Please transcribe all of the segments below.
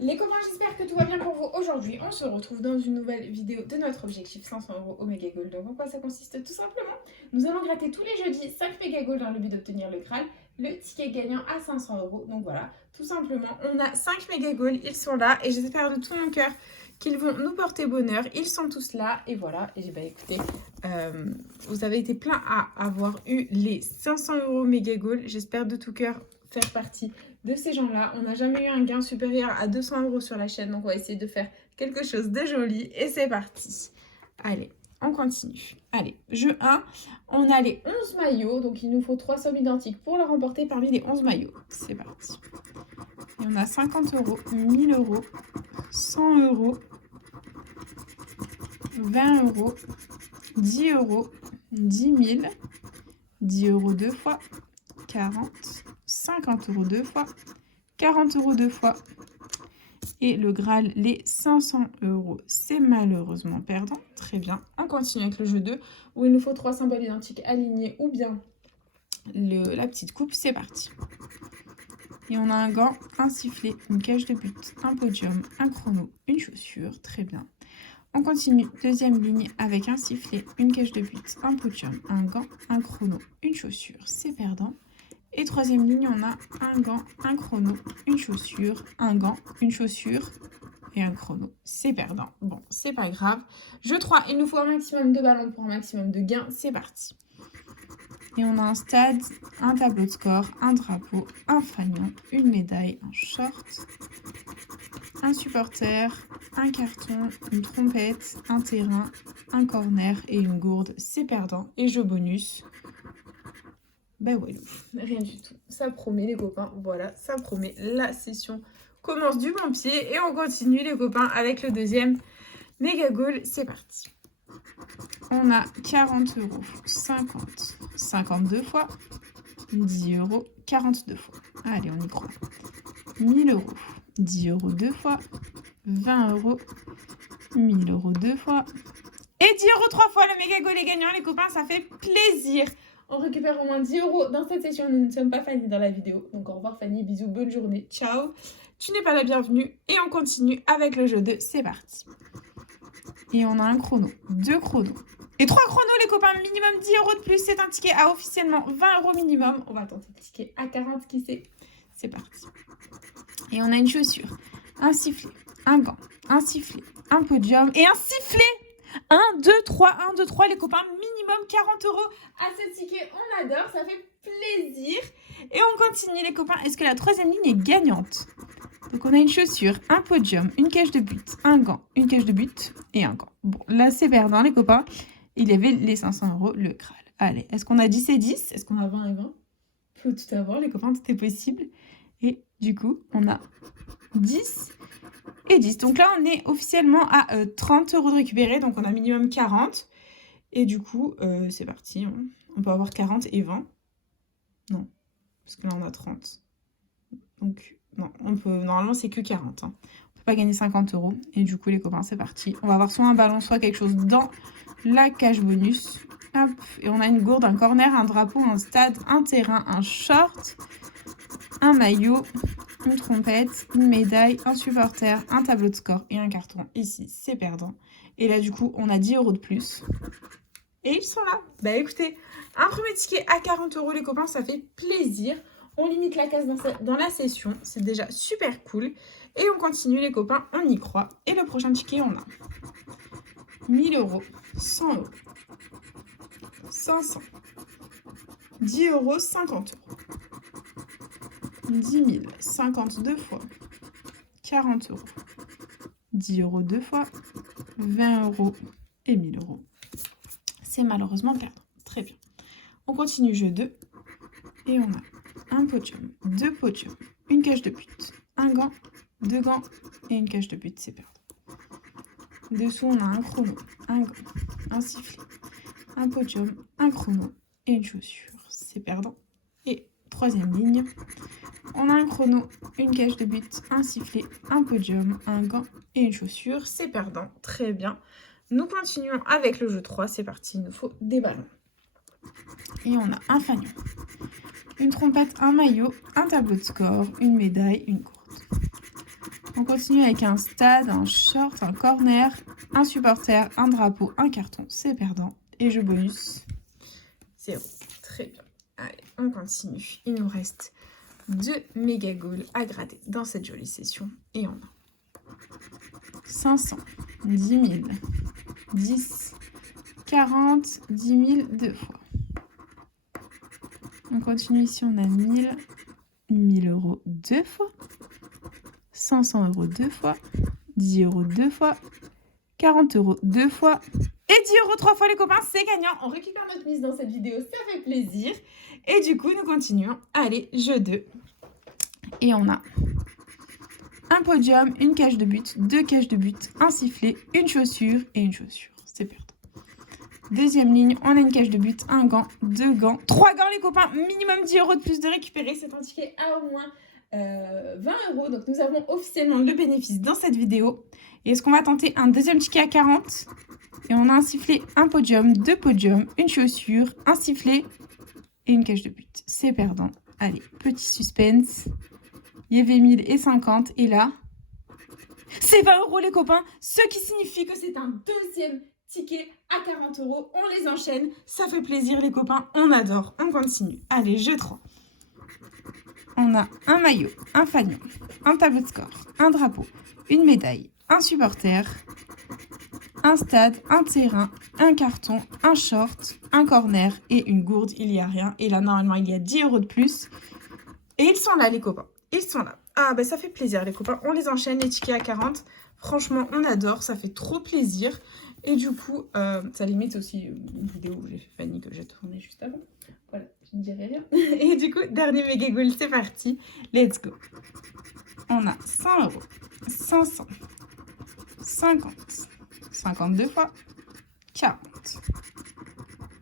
Les copains, j'espère que tout va bien pour vous. Aujourd'hui, on se retrouve dans une nouvelle vidéo de notre objectif 500 € au Mega Gold. Donc, en quoi ça consiste tout simplement? Nous allons gratter tous les jeudis 5 Mega Gold dans le but d'obtenir le Graal, le ticket gagnant à 500 €. Donc voilà, tout simplement, on a 5 Mega Gold, ils sont là et j'espère de tout mon cœur qu'ils vont nous porter bonheur. Ils sont tous là et voilà. Et bah écoutez, vous avez été plein à avoir eu les 500 € Mega Gold. J'espère de tout cœur faire partie de ces gens-là. On n'a jamais eu un gain supérieur à 200 € sur la chaîne, donc on va essayer de faire quelque chose de joli et c'est parti. Allez, on continue. Allez, jeu 1, on a les 11 maillots, donc il nous faut 3 sommes identiques pour la remporter parmi les 11 maillots. C'est parti. Et on a 50 €, 1000 €, 100 €, 20 €, 10 €, 10 000, 10 € deux fois, 40, 50 € deux fois, 40 € deux fois. Et le Graal, les 500 €, c'est malheureusement perdant. Très bien. On continue avec le jeu 2, où il nous faut 3 symboles identiques alignés ou bien la petite coupe. C'est parti. Et on a un gant, un sifflet, une cage de but, un podium, un chrono, une chaussure. Très bien. On continue, deuxième ligne, avec un sifflet, une cage de but, un podium, un gant, un chrono, une chaussure. C'est perdant. Et troisième ligne, on a un gant, un chrono, une chaussure, un gant, une chaussure et un chrono. C'est perdant. Bon, c'est pas grave. Jeu 3, il nous faut un maximum de ballons pour un maximum de gains. C'est parti. Et on a un stade, un tableau de score, un drapeau, un fanion, une médaille, un short, un supporter, un carton, une trompette, un terrain, un corner et une gourde. C'est perdant. Et jeu bonus. Ben ouais, rien du tout. Ça promet les copains. Voilà, ça promet. La session commence du bon pied et on continue les copains avec le deuxième Mega Goal. C'est parti. On a 40 €, 50, 52 fois, 10 €, 42 fois. Allez, on y croit. 1000 €, 10 € deux fois, 20 €, 1000 € deux fois. Et 10 € trois fois, le Mega Goal est gagnant les copains, ça fait plaisir. On récupère au moins 10 € dans cette session. Nous ne sommes pas Fanny dans la vidéo. Donc au revoir Fanny, bisous, bonne journée, ciao. Tu n'es pas la bienvenue. Et on continue avec le jeu 2, c'est parti. Et on a un chrono, 2 chronos. Et 3 chronos les copains, minimum 10 € de plus. C'est un ticket à officiellement 20 € minimum. On va tenter le ticket à 40, qui sait. C'est parti. Et on a une chaussure, un sifflet, un gant, un sifflet, un podium et un sifflet. 1, 2, 3, 1, 2, 3, les copains, minimum 40 € à ce ticket. On adore, ça fait plaisir. Et on continue les copains. Est-ce que la troisième ligne est gagnante? Donc on a une chaussure, un podium, une cage de but, un gant, une cage de but et un gant. Bon, là c'est perdant les copains. Il y avait les 500 €, le Graal. Allez, est-ce qu'on a 10 et 10? Est-ce qu'on a 20 et 20? Faut tout avoir les copains, tout est possible. Et du coup, on a 10 et 10. Donc là, on est officiellement à 30 € de récupérer. Donc on a minimum 40. Et du coup, c'est parti. On peut avoir 40 et 20. Non, parce que là, on a 30. Donc, non, on peut. Normalement, c'est que 40. Hein. On peut pas gagner 50 €. Et du coup, les copains, c'est parti. On va avoir soit un ballon, soit quelque chose dans la cage bonus. Hop. Et on a une gourde, un corner, un drapeau, un stade, un terrain, un short, un maillot, une trompette, une médaille, un supporter, un tableau de score et un carton. Ici, c'est perdant. Et là, du coup, on a 10 € de plus. Et ils sont là. Bah écoutez, un premier ticket à 40 € les copains, ça fait plaisir. On limite la case dans la session. C'est déjà super cool. Et on continue les copains, on y croit. Et le prochain ticket, on a 1000 €, 100 €, 500, 10 €, 50 €. 10 000, 52 fois, 40 €, 10 € deux fois, 20 € et 1000 €. C'est malheureusement perdant. Très bien. On continue jeu 2 et on a un podium, 2 podiums, une cage de but, un gant, 2 gants et une cage de but, c'est perdant. Dessous, on a un chrono, un gant, un sifflet, un podium, un chrono et une chaussure, c'est perdant. Et troisième ligne, on a un chrono, une cage de but, un sifflet, un podium, un gant et une chaussure. C'est perdant. Très bien. Nous continuons avec le jeu 3. C'est parti. Il nous faut des ballons. Et on a un fanion, une trompette, un maillot, un tableau de score, une médaille, une gourde. On continue avec un stade, un short, un corner, un supporter, un drapeau, un carton. C'est perdant. Et jeu bonus. 0. Très bien. Allez, on continue. Il nous reste 2 méga goals à gratter dans cette jolie session. Et on a 500, 10 000, 10, 40, 10 000 deux fois. On continue ici, on a 1000, 1000 euros deux fois, 500 euros deux fois, 10 euros deux fois, 40 euros deux fois et 10 euros trois fois les copains, c'est gagnant. On récupère notre mise dans cette vidéo, ça fait plaisir. Et du coup, nous continuons. Allez, jeu 2. Et on a un podium, une cage de but, 2 cages de but, un sifflet, une chaussure et une chaussure. C'est perdant. Deuxième ligne, on a une cage de but, un gant, 2 gants, 3 gants les copains, minimum 10 euros de plus de récupérer. C'est un ticket à au moins 20 euros. Donc nous avons officiellement le bénéfice dans cette vidéo. Et est-ce qu'on va tenter un deuxième ticket à 40? Et on a un sifflet, un podium, 2 podiums, une chaussure, un sifflet et une cage de but. C'est perdant. Allez, petit suspense. Il y avait 1000 et 50 et là, c'est 20 euros les copains. Ce qui signifie que c'est un deuxième ticket à 40 euros. On les enchaîne. Ça fait plaisir les copains. On adore. On continue. Allez, jeu 3. On a un maillot, un fanion, un tableau de score, un drapeau, une médaille, un supporter, un stade, un terrain, un carton, un short, un corner et une gourde. Il n'y a rien. Et là, normalement, il y a 10 euros de plus. Et ils sont là, les copains. Ils sont là. Ah, bah ça fait plaisir, les copains. On les enchaîne, les tickets à 40. Franchement, on adore. Ça fait trop plaisir. Et du coup, ça limite aussi une vidéo où j'ai fait Fanny que j'ai tournée juste avant. Voilà, je ne dirai rien. Et du coup, dernier méga goal, c'est parti. Let's go. On a 100 euros, 500, 50, 52 fois, 40,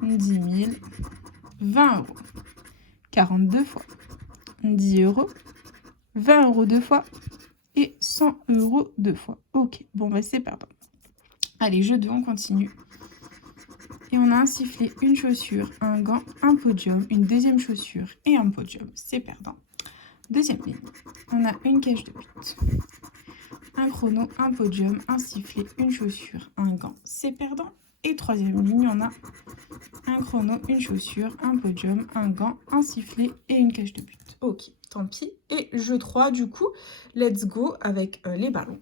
10 000, 20 euros, 42 fois, 10 euros, 20 euros deux fois et 100 euros deux fois. Ok, bon bah c'est perdant. Allez, jeu 2, on continue. Et on a un sifflet, une chaussure, un gant, un podium, une deuxième chaussure et un podium. C'est perdant. Deuxième ligne, on a une cage de but, un chrono, un podium, un sifflet, une chaussure, un gant. C'est perdant. Et troisième ligne, on a un chrono, une chaussure, un podium, un gant, un sifflet et une cage de but. Ok, tant pis. Et jeu 3, du coup, let's go avec les ballons.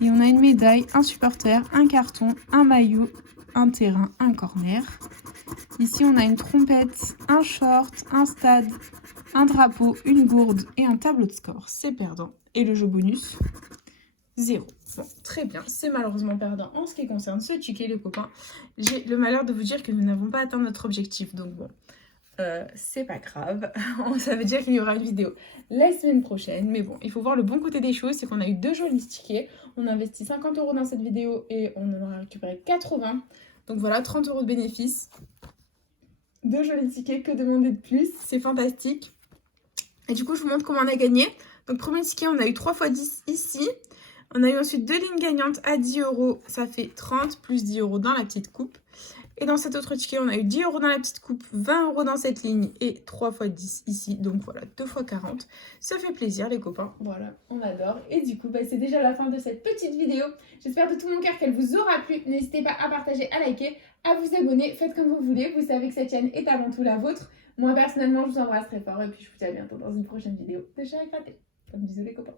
Et on a une médaille, un supporter, un carton, un maillot, un terrain, un corner. Ici, on a une trompette, un short, un stade, un drapeau, une gourde et un tableau de score. C'est perdant. Et le jeu bonus, 0. Bon, très bien. C'est malheureusement perdant en ce qui concerne ce ticket, les copains. J'ai le malheur de vous dire que nous n'avons pas atteint notre objectif. Donc bon, c'est pas grave. Ça veut dire qu'il y aura une vidéo la semaine prochaine. Mais bon, il faut voir le bon côté des choses. C'est qu'on a eu 2 jolis tickets. On a investi 50 euros dans cette vidéo et on en a récupéré 80. Donc voilà, 30 euros de bénéfice. 2 jolis tickets, que demander de plus? C'est fantastique. Et du coup, je vous montre comment on a gagné. Donc premier ticket, on a eu 3 x 10 ici. On a eu ensuite 2 lignes gagnantes à 10 euros. Ça fait 30 plus 10 euros dans la petite coupe. Et dans cet autre ticket, on a eu 10 euros dans la petite coupe, 20 euros dans cette ligne et 3 x 10 ici. Donc voilà, 2 x 40. Ça fait plaisir les copains. Voilà, on adore. Et du coup, bah, c'est déjà la fin de cette petite vidéo. J'espère de tout mon cœur qu'elle vous aura plu. N'hésitez pas à partager, à liker, à vous abonner. Faites comme vous voulez. Vous savez que cette chaîne est avant tout la vôtre. Moi, personnellement, je vous embrasse très fort. Et puis, je vous dis à bientôt dans une prochaine vidéo de Chérie Grattée. Bisous les copains.